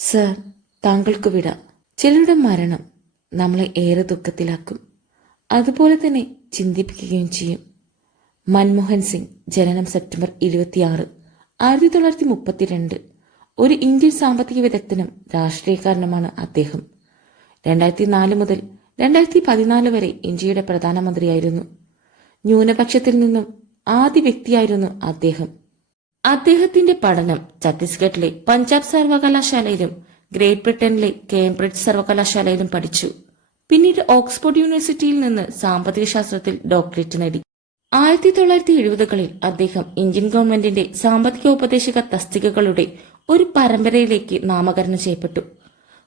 Sir താങ്കൾക്ക് വിട. ചിലരുടെ മരണം നമ്മളെ ഏറെ ദുഃഖത്തിലാക്കും. അതുപോലെ തന്നെ ചിന്തിപ്പിക്കുകയും ചെയ്യും. മൻമോഹൻ സിംഗ് ജനനം സെപ്റ്റംബർ ഇരുപത്തിയാറ് ആയിരത്തി തൊള്ളായിരത്തി മുപ്പത്തിരണ്ട് ഒരു ഇന്ത്യൻ സാമ്പത്തിക വിദഗ്ധനും രാഷ്ട്രീയക്കാരനുമാണ് അദ്ദേഹം. രണ്ടായിരത്തി നാല് മുതൽ രണ്ടായിരത്തി പതിനാല് വരെ ഇന്ത്യയുടെ പ്രധാനമന്ത്രിയായിരുന്നു. ന്യൂനപക്ഷത്തിൽ നിന്നും ആദ്യ വ്യക്തിയായിരുന്നു അദ്ദേഹം. അദ്ദേഹത്തിന്റെ പഠനം ഛത്തീസ്ഗഡിലെ പഞ്ചാബ് സർവകലാശാലയിലും ഗ്രേറ്റ് ബ്രിട്ടനിലെ കേംബ്രിഡ്ജ് സർവകലാശാലയിലും പഠിച്ചു. പിന്നീട് ഓക്സ്ഫോർഡ് യൂണിവേഴ്സിറ്റിയിൽ നിന്ന് സാമ്പത്തിക ശാസ്ത്രത്തിൽ ഡോക്ടറേറ്റ് നേടി. ആയിരത്തി തൊള്ളായിരത്തി എഴുപതുകളിൽ അദ്ദേഹം ഇന്ത്യൻ ഗവൺമെന്റിന്റെ സാമ്പത്തിക ഉപദേശക തസ്തികകളുടെ ഒരു പരമ്പരയിലേക്ക് നാമകരണം ചെയ്യപ്പെട്ടു.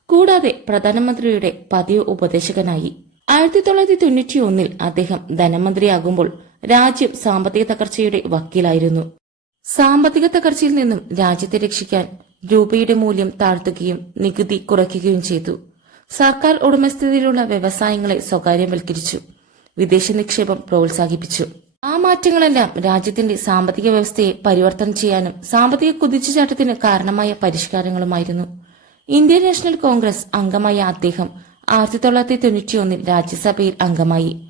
കൂടാതെ പ്രധാനമന്ത്രിയുടെ പതിവ് ഉപദേശകനായി. ആയിരത്തി തൊള്ളായിരത്തി തൊണ്ണൂറ്റി ഒന്നിൽ അദ്ദേഹം ധനമന്ത്രിയാകുമ്പോൾ രാജ്യം സാമ്പത്തിക തകർച്ചയുടെ വക്കീലായിരുന്നു. സാമ്പത്തിക തകർച്ചയിൽ നിന്നും രാജ്യത്തെ രക്ഷിക്കാൻ രൂപയുടെ മൂല്യം താഴ്ത്തുകയും നികുതി കുറയ്ക്കുകയും ചെയ്തു. സർക്കാർ ഉടമസ്ഥതയിലുള്ള വ്യവസായങ്ങളെ സ്വകാര്യവൽക്കരിച്ചു. വിദേശ നിക്ഷേപം പ്രോത്സാഹിപ്പിച്ചു. ആ മാറ്റങ്ങളെല്ലാം രാജ്യത്തിന്റെ സാമ്പത്തിക വ്യവസ്ഥയെ പരിവർത്തനം ചെയ്യാനും സാമ്പത്തിക കുതിച്ചുചാട്ടത്തിന് കാരണമായ പരിഷ്കാരങ്ങളുമായിരുന്നു. ഇന്ത്യൻ നാഷണൽ കോൺഗ്രസ് അംഗമായ അദ്ദേഹം ആയിരത്തി തൊള്ളായിരത്തി തൊണ്ണൂറ്റിയൊന്നിൽ രാജ്യസഭയിൽ അംഗമായി.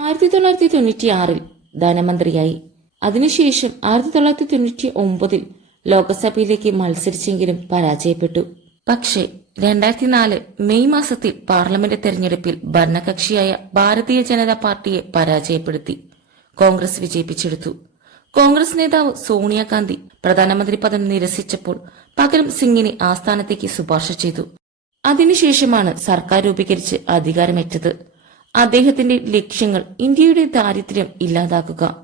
ആയിരത്തി തൊള്ളായിരത്തി തൊണ്ണൂറ്റിയാറിൽ ധനമന്ത്രിയായി. അതിനുശേഷം ആയിരത്തി തൊള്ളായിരത്തി തൊണ്ണൂറ്റി ഒമ്പതിൽ ലോക്സഭയിലേക്ക് മത്സരിച്ചെങ്കിലും പരാജയപ്പെട്ടു. പക്ഷേ രണ്ടായിരത്തി നാല് മെയ് മാസത്തിൽ പാർലമെന്റ് തെരഞ്ഞെടുപ്പിൽ ഭരണകക്ഷിയായ ഭാരതീയ ജനതാ പാർട്ടിയെ പരാജയപ്പെടുത്തി. കോൺഗ്രസ് വിജയിപ്പിച്ചെടുത്തു. കോൺഗ്രസ് നേതാവ് സോണിയാഗാന്ധി പ്രധാനമന്ത്രി പദം നിരസിച്ചപ്പോൾ പകരം സിംഗിനെ ആസ്ഥാനത്തേക്ക് ശുപാർശ ചെയ്തു. അതിനുശേഷമാണ് സർക്കാർ രൂപീകരിച്ച് അധികാരമേറ്റത്. അദ്ദേഹത്തിന്റെ ലക്ഷ്യങ്ങൾ ഇന്ത്യയുടെ ദാരിദ്ര്യം ഇല്ലാതാക്കുക.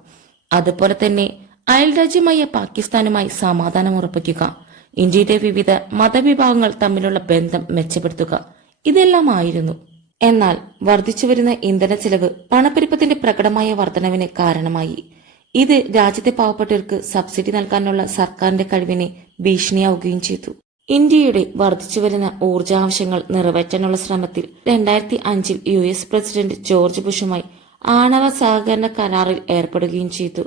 അതുപോലെ തന്നെ അയൽരാജ്യമായ പാകിസ്ഥാനുമായി സമാധാനം ഉറപ്പിക്കുക. ഇന്ത്യയുടെ വിവിധ മതവിഭാഗങ്ങൾ തമ്മിലുള്ള ബന്ധം മെച്ചപ്പെടുത്തുക. ഇതെല്ലാമായിരുന്നു എന്നാൽ വർദ്ധിച്ചുവരുന്ന ഇന്ധന ചെലവ് പണപ്പെരുപ്പത്തിന്റെ പ്രകടമായ വർധനവിന് കാരണമായി. ഇത് രാജ്യത്തെ പാവപ്പെട്ടവർക്ക് സബ്സിഡി നൽകാനുള്ള സർക്കാരിന്റെ കഴിവിനെ ഭീഷണിയാവുകയും ചെയ്തു. ഇന്ത്യയുടെ വർദ്ധിച്ചുവരുന്ന ഊർജാവശ്യങ്ങൾ നിറവേറ്റാനുള്ള ശ്രമത്തിൽ രണ്ടായിരത്തി അഞ്ചിൽ യു എസ് പ്രസിഡന്റ് ജോർജ് ബുഷുമായി ആണവ സഹകരണ കരാറിൽ ഏർപ്പെടുകയും ചെയ്തു.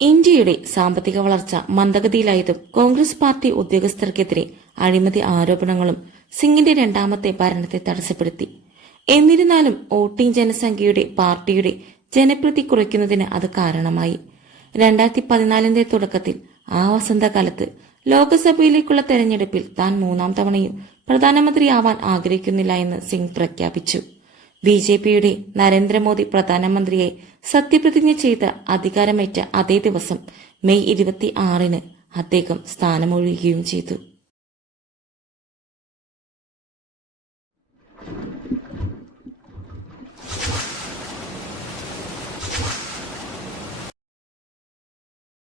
ഇന്ത്യയുടെ സാമ്പത്തിക വളർച്ച മന്ദഗതിയിലായതും കോൺഗ്രസ് പാർട്ടി ഉദ്യോഗസ്ഥർക്കെതിരെ അഴിമതി ആരോപണങ്ങളും സിംഗിന്റെ രണ്ടാമത്തെ ഭരണത്തെ തടസ്സപ്പെടുത്തി. എന്നിരുന്നാലും വോട്ടിംഗ് ജനസംഖ്യയുടെ പാർട്ടിയുടെ ജനപ്രീതി കുറയ്ക്കുന്നതിന് അത് കാരണമായി. രണ്ടായിരത്തി പതിനാലിന്റെ തുടക്കത്തിൽ ആ വസന്തകാലത്ത് ലോക്സഭയിലേക്കുള്ള തെരഞ്ഞെടുപ്പിൽ താൻ മൂന്നാം തവണയും പ്രധാനമന്ത്രിയാവാൻ ആഗ്രഹിക്കുന്നില്ല എന്ന് സിംഗ് പ്രഖ്യാപിച്ചു. ബി ജെ പിയുടെ നരേന്ദ്രമോദി പ്രധാനമന്ത്രിയായി സത്യപ്രതിജ്ഞ ചെയ്ത അധികാരമേറ്റ അതേ ദിവസം മെയ് ഇരുപത്തി ആറിന് അദ്ദേഹം സ്ഥാനമൊഴിയുകയും ചെയ്തു.